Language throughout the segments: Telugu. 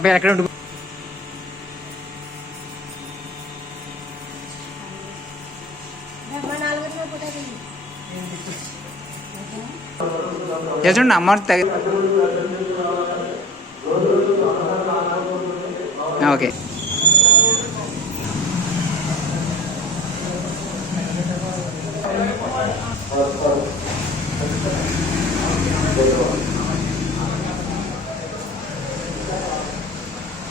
అబ్బా ఎక్కడ ఉండు చూడండి అమౌంట్ తగ్గ ఓకే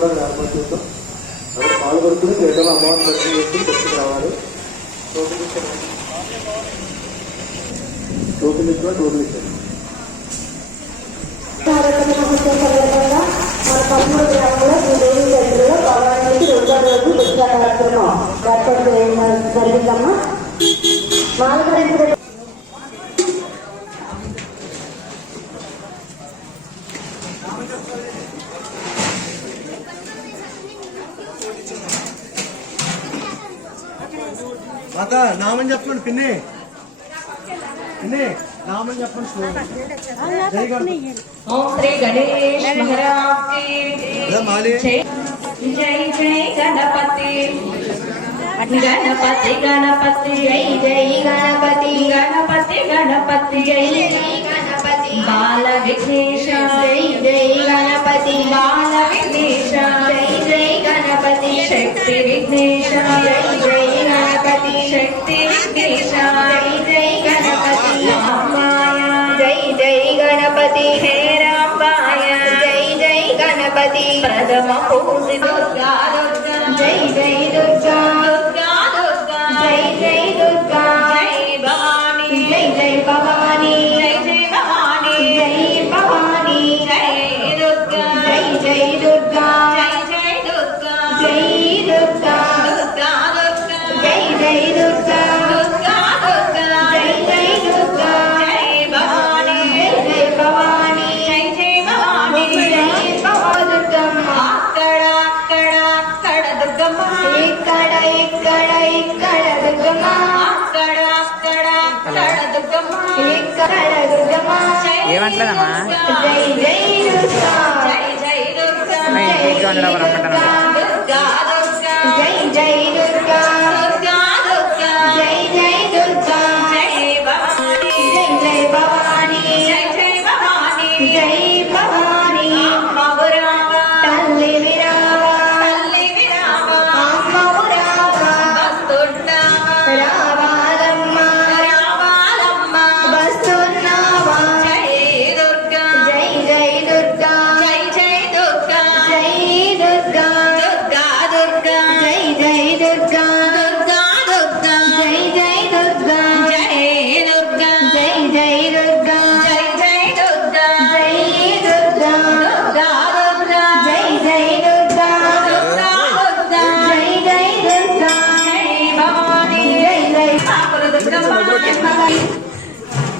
కూడా ఏర్పాటు చేస్తాం. అక్కడ పాల్గొడుతుంది పీఠంలో అమ్మవారిని దర్శనం చేస్తూ దర్శనం రావాలి. ఇచ్చారు? జరిగిందమ్మా. నామని చెప్పండి పిన్ని. పిన్ని నామని చెప్పండి శ్రీ గణేష్ మహారాజ్ జై జై. గణపతి. గణపతి గణపతి జై జై గణపతి గణపతి గణపతి జై. గణపతి బాల విఘ్నేశ జై జై గణపతి. బాల జై జై గణపతి. శక్తి జై జై గణపతి. शक्ति विघ्नेशाय जय गणपति जय जय गणपति हे रामाय जय जय गणपति प्रथम जय ఏమంటలేదమ్మా ఇంట్లో ఉండడం రమ్మంటాను జై జై దుర్గా.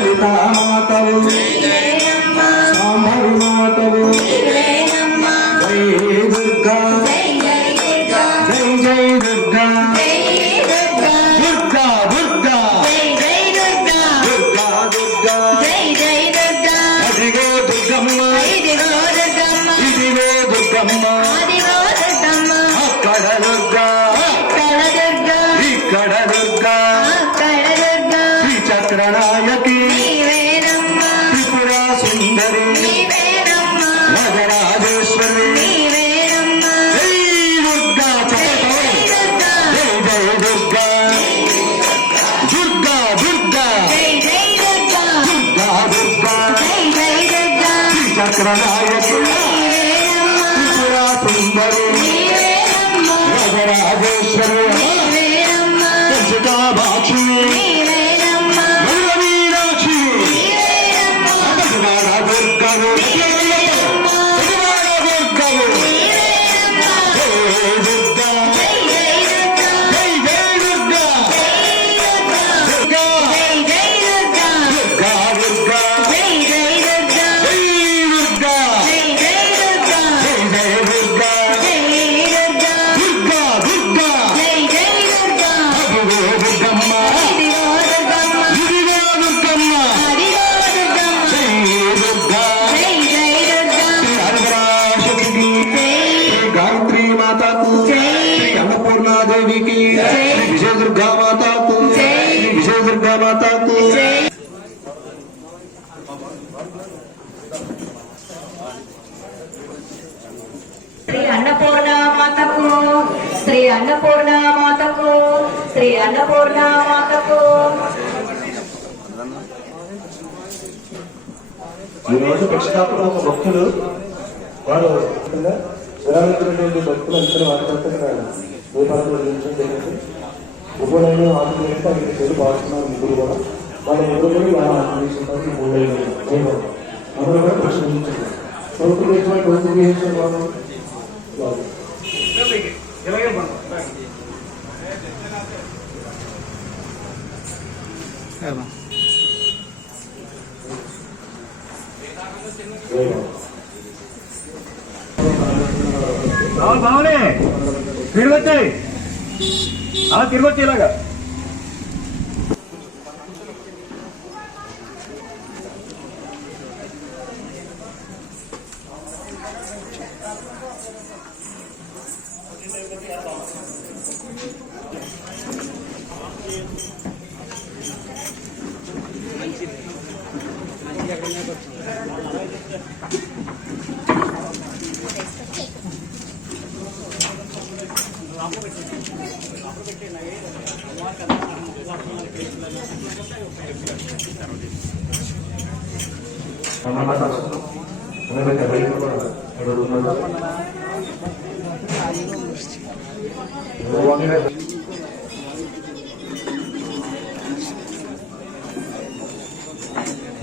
లలితామాతలు సాంబరు Yeah. you. దుర్గా శ్రీ విజయ దుర్గా మాతకు శ్రీ అన్నపూర్ణ మాతకు శ్రీ అన్నపూర్ణ మాతకు శ్రీ అన్నపూర్ణ మాతకు ఈ రోజు పక్షికాపురం ఒక భక్తులు వారు విరామించినటువంటి భక్తులు అందరూ వారి కొత్తగా దీపాలను నిర్మించడం జరిగింది ఎప్పుడైనా ఆంధ్రప్రదేశ్ అది పేరు బాగుతున్నారు ముగ్గురు కూడా వాళ్ళ ముగ్గురు కూడా వాళ్ళ ఆంధ్రప్రదేశ్ మూడు అందరూ కూడా పక్షి నిర్మించారు చేసిన చేసిన వాళ్ళు. రావాలి వచ్చాయి. అలా తిరిగి వచ్చేలాగా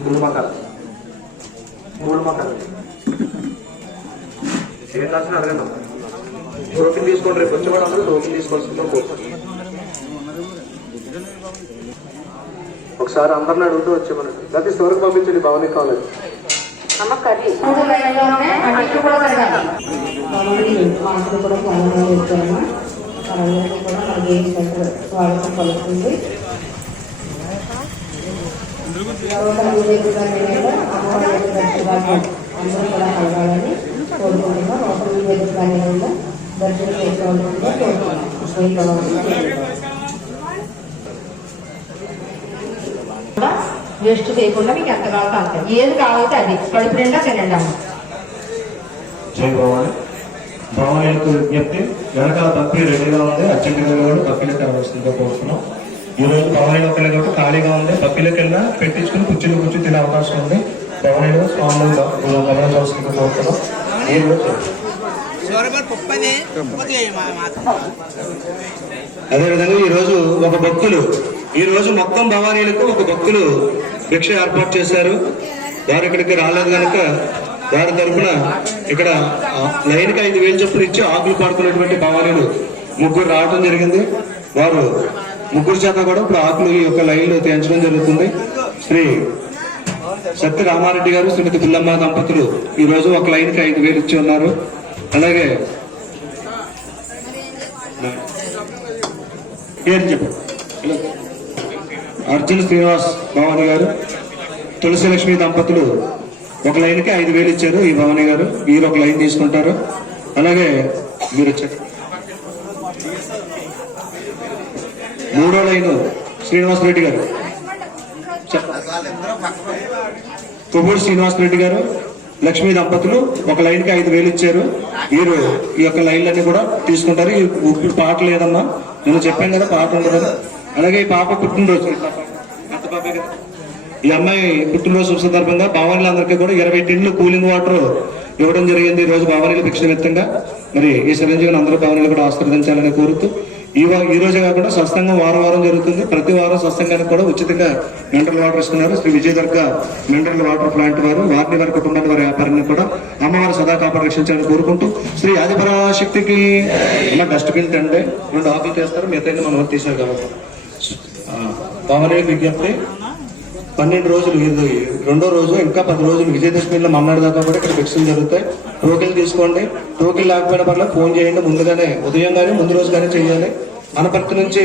మూడు మకాలు మూడు మకాలు ఏం రాసిన అడగండి టోకెన్ తీసుకోండి రేపు వచ్చి కూడా అందరూ టోకెన్ తీసుకోవాల్సిందో ఒకసారి అందరిని అడుగుతూ వచ్చామనండి లేకపోతే స్టోర్కి పంపించండి భవనీ కాలేజ్. మాటలు కూడా కూడా అందరూ కూడా కలగాలని కోరుకుంటున్నాం ఒక దర్శనం చేసుకోవాలని కోరుకుంటున్నాం వేస్ట్ చేయకుండా మీకు ఎంత కావాలో అంత. ఏది కావాలంటే అది. కడుపు నిండా తినండి అమ్మ. జై భవాని. భవాని యొక్క విజ్ఞప్తి వెనకాల రెడీగా ఉంది. అర్జెంటుగా కూడా భక్తులకు రావాల్సిందిగా కోరుతున్నాం. ఈ రోజు భవాని కాబట్టి ఖాళీగా ఉంది. భక్తులకు వెళ్ళినా పెట్టించుకుని కుర్చీలో కూర్చుని తినే అవకాశం ఉంది. భవానిలో స్వామి గమనించవలసిందిగా కోరుతున్నాం. ఈ రోజు అదేవిధంగా ఈ రోజు ఒక భక్తులు ఈ రోజు మొత్తం భవానీలకు ఒక భక్తులు భిక్ష ఏర్పాటు చేశారు. వారు ఇక్కడికి రాలేదు కనుక వారి తరఫున ఇక్కడ లైన్కి ఐదు వేలు చొప్పున ఇచ్చి ఆకులు పాడుతున్నటువంటి భవానీలు ముగ్గురు రావడం జరిగింది. వారు ముగ్గురు చేత కూడా ఇప్పుడు ఆకులు ఈ యొక్క లైన్లో తేల్చడం జరుగుతుంది. శ్రీ సత్య రామారెడ్డి గారు శ్రీమతి పుల్లమ్మ దంపతులు ఈ రోజు ఒక లైన్కి ఐదు వేలు ఇచ్చి ఉన్నారు. అలాగే. పేరు చెప్పండి అర్జున్ శ్రీనివాస్ భవాని గారు తులసి లక్ష్మి దంపతులు ఒక లైన్కి ఐదు వేలు ఇచ్చారు ఈ భవాని గారు. మీరు ఒక లైన్ తీసుకుంటారు. అలాగే మీరు వచ్చారు మూడో లైన్ శ్రీనివాస్ రెడ్డి గారు. కొవ్వూరు శ్రీనివాస్ రెడ్డి గారు లక్ష్మీ దంపతులు ఒక లైన్కి ఐదు వేలు ఇచ్చారు. వీరు ఈ యొక్క లైన్లన్నీ కూడా తీసుకుంటారు. ఈ ఇప్పుడు పాట లేదమ్మా. నేను చెప్పాను కదా పాట ఉండదు. అలాగే ఈ పాప పుట్టినరోజు. పెద్ద పాపే కదా ఈ అమ్మాయి పుట్టినరోజు శుభ సందర్భంగా భవానీలందరికీ కూడా ఇరవై టిన్లు కూలింగ్ వాటర్ ఇవ్వడం జరిగింది. ఈ రోజు భవానీలు భిక్ష మరి ఈ చిరంజీవిని అందరూ భవనీలు కూడా ఆశీర్వదించాలని కోరుతూ ఈ ఈ రోజే కాకుండా స్వస్థంగా వారం వారం జరుగుతుంది. ప్రతి వారం స్వస్థంగానికి కూడా ఉచితంగా మినరల్ వాటర్ ఇస్తున్నారు. Sri Vijayadurga mineral water plant వారు వారిని వారి కుటుంబాన్ని వారి వ్యాపారాన్ని కూడా అమ్మవారి సదా కాపాడు రక్షించాలని కోరుకుంటూ శ్రీ ఆదిపరాశక్తికి అమ్మ డస్ట్బిన్ తండ్రి రెండు ఆకులు చేస్తారు మిగతా మనం తీసారు కాబట్టి. పవనే విజ్ఞప్తి పన్నెండు రోజులు రెండో రోజు ఇంకా పది రోజులు విజయదశమిలో మన్నాడు దాకా కూడా ఇక్కడ భిక్షలు జరుగుతాయి. టోకెన్ తీసుకోండి. టోకెన్ లేకపోయినా పర్లేదు ఫోన్ చేయండి. ముందుగానే ఉదయం కానీ ముందు రోజు కానీ చేయాలి. అనపర్తి నుంచి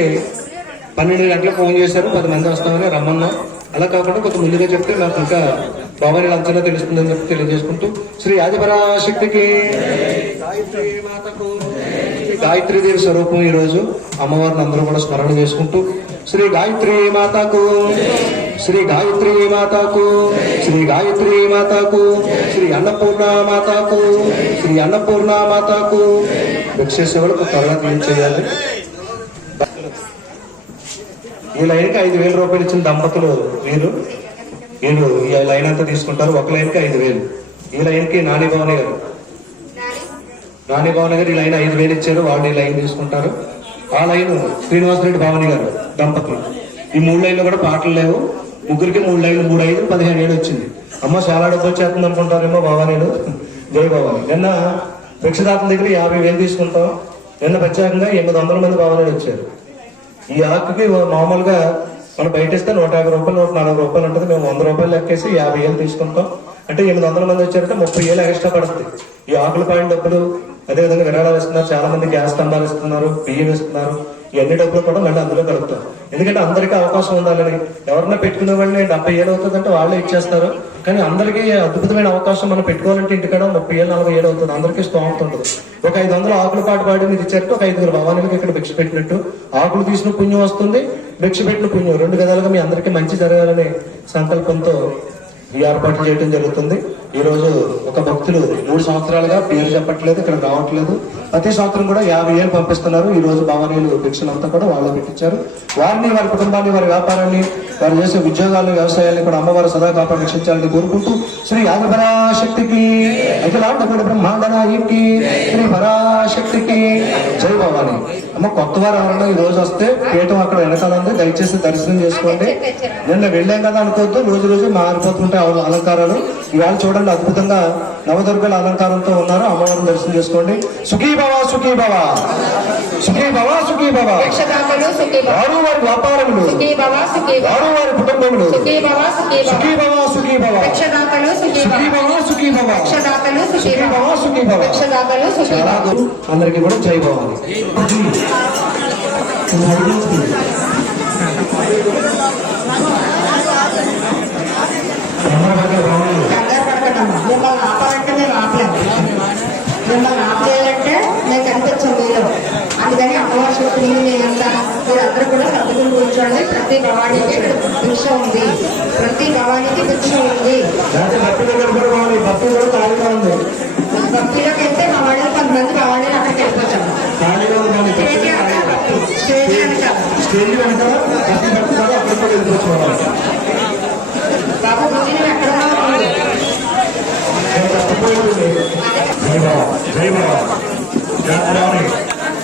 పన్నెండు గంటలకు ఫోన్ చేశారు. పది మంది వస్తామని రమ్మన్నాం. అలా కాకుండా కొంచెం ముందుగా చెప్తే నాకు ఇంకా భవానీ అంచనా తెలుస్తుందని చెప్పి తెలియజేసుకుంటూ శ్రీ ఆదిపరాశక్తికి గాయత్రి మాతకు దేవి స్వరూపం ఈరోజు అమ్మవారిని అందరూ కూడా స్మరణ చేసుకుంటూ శ్రీ గాయత్రి మాతకు శ్రీ గాయత్రి మాతకు శ్రీ గాయత్రి మాతకు శ్రీ అన్నపూర్ణ మాతకు. శ్రీ అన్నపూర్ణ మాతకు. భిక్ష తర్వాత ఏం చేయాలి ఈ లైన్కి ఐదు వేల రూపాయలు ఇచ్చిన దంపతులు వీరు వీరు ఈ లైన్ అంతా తీసుకుంటారు. ఒక లైన్కి ఐదు వేలు. ఈ లైన్కి నాని భవని గారు. నాని భవన్ గారు ఈ లైన్ ఐదు వేలు ఇచ్చారు. వాళ్ళు ఈ లైన్ తీసుకుంటారు. ఆ లైన్ శ్రీనివాసరెడ్డి భవని గారు దంపతులు. ఈ మూడు లైన్లు కూడా పాటలు లేవు. ముగ్గురికి మూడు లైన్లు మూడు ఐదు పదిహేను ఏళ్ళు వచ్చింది. అమ్మ చాలా డబ్బు వచ్చేస్తుంది అనుకుంటారేమో భవానీలు జై భవాని నిన్న భిక్షదాతల దగ్గర యాభై వేలు తీసుకుంటాం. నిన్న ప్రత్యేకంగా ఎనిమిది వందల మంది భవానీలు వచ్చారు. ఈ ఆకుకి మామూలుగా మనం బయట ఇస్తే నూట యాభై రూపాయలు నూట నలభై రూపాయలు ఉంటుంది. మేము వంద రూపాయలు లెక్కేసి యాభై ఏళ్ళు తీసుకుంటాం. అంటే ఎనిమిది వందల మంది వచ్చారంటే ముప్పై ఏళ్ళు ఎక్స్ట్రా పడుతుంది. ఈ ఆకుల పాయింట్ డబ్బులు అదేవిధంగా విరాళాలు ఇస్తున్నారు. చాలా మంది గ్యాస్ స్తంభాలు ఇస్తున్నారు బియ్యం ఇస్తున్నారు. ఇవన్నీ డబ్బులు కూడా మళ్ళీ అందులో కలుపుతారు. ఎందుకంటే అందరికీ అవకాశం ఉండాలని ఎవరన్నా పెట్టుకునే వాళ్ళని డెబ్బై ఏళ్ళు అవుతుందంటే వాళ్ళే ఇచ్చేస్తారు. కానీ అందరికీ అద్భుతమైన అవకాశం మనం పెట్టుకోవాలంటే ఇంటికాడ ముప్పై ఏళ్ళు నలభై ఏళ్ళు అవుతుంది. అందరికీ స్తోమత ఉంటుంది. ఒక ఐదు వందలు ఆకులు పాటు పాడి మీరు ఇచ్చేట్టు ఒక ఐదుగురు భవానికి ఇక్కడ భిక్ష పెట్టినట్టు ఆకులు తీసిన పుణ్యం వస్తుంది భిక్ష పెట్టిన పుణ్యం. రెండు విధాలుగా మీ అందరికీ మంచి జరగాలనే సంకల్పంతో ఈ ఏర్పాటు చేయడం జరుగుతుంది. ఈ రోజు ఒక భక్తులు మూడు సంవత్సరాలుగా పేరు చెప్పట్లేదు ఇక్కడ రావట్లేదు. ప్రతి సంవత్సరం కూడా యాభై ఏళ్ళు పంపిస్తున్నారు. ఈ రోజు భవనీయులు భిక్షలంతా కూడా వాళ్ళు పెట్టించారు. వారిని వారి కుటుంబాన్ని వారి వ్యాపారాన్ని వారు చేసే ఉద్యోగాలు వ్యవసాయాన్ని కూడా అమ్మవారు సదా రక్షించాలని కోరుకుంటూ శ్రీ ఆదిపరాశక్తికి అఖిలాండ కూడా బ్రహ్మాండ శ్రీ పరాశక్తికి. జై భవాని. అమ్మ కొత్త వారు ఎవరన్నా ఈ రోజు వస్తే పీఠం అక్కడ వెనకాల ఉంది. దయచేసి దర్శనం చేసుకోండి. నిన్న వెళ్ళాం కదా అనుకోవద్దు. రోజు రోజు మారిపోతుంటాయి అలంకారాలు. ఇవాళ చూడండి అద్భుతంగా నవదుర్గల అలంకారంతో ఉన్నారు. అమ్మవారిని దర్శనం చేసుకోండి. సుఖీ భవ సుఖీ భవ సుఖీ భవ సుఖీ భవ భిక్షదాతలు సుఖీ భవ వారు వారి వ్యాపారములు సుఖీ భవ సుఖీ భవ వారు వారి కుటుంబములు సుఖీ భవ సుఖీ భవ సుఖీ భవ సుఖీ భవ భిక్షదాతలు సుఖీ సుఖీ భవ మీరందరూ కూడా సర్దుకుని కూర్చోండి. ప్రతి భవానికి ఇక్కడ భిక్ష ఉంది. ప్రతి భవానికి భిక్ష ఉంది. భక్తిలోకి వెళ్తే మా వాళ్ళు కొంతమంది భవానీ అక్కడికి వెళ్ళిపోతాం స్టేజ్ స్టేజ్ బాబు ఎక్కడ జై బాబా. జై బాబా.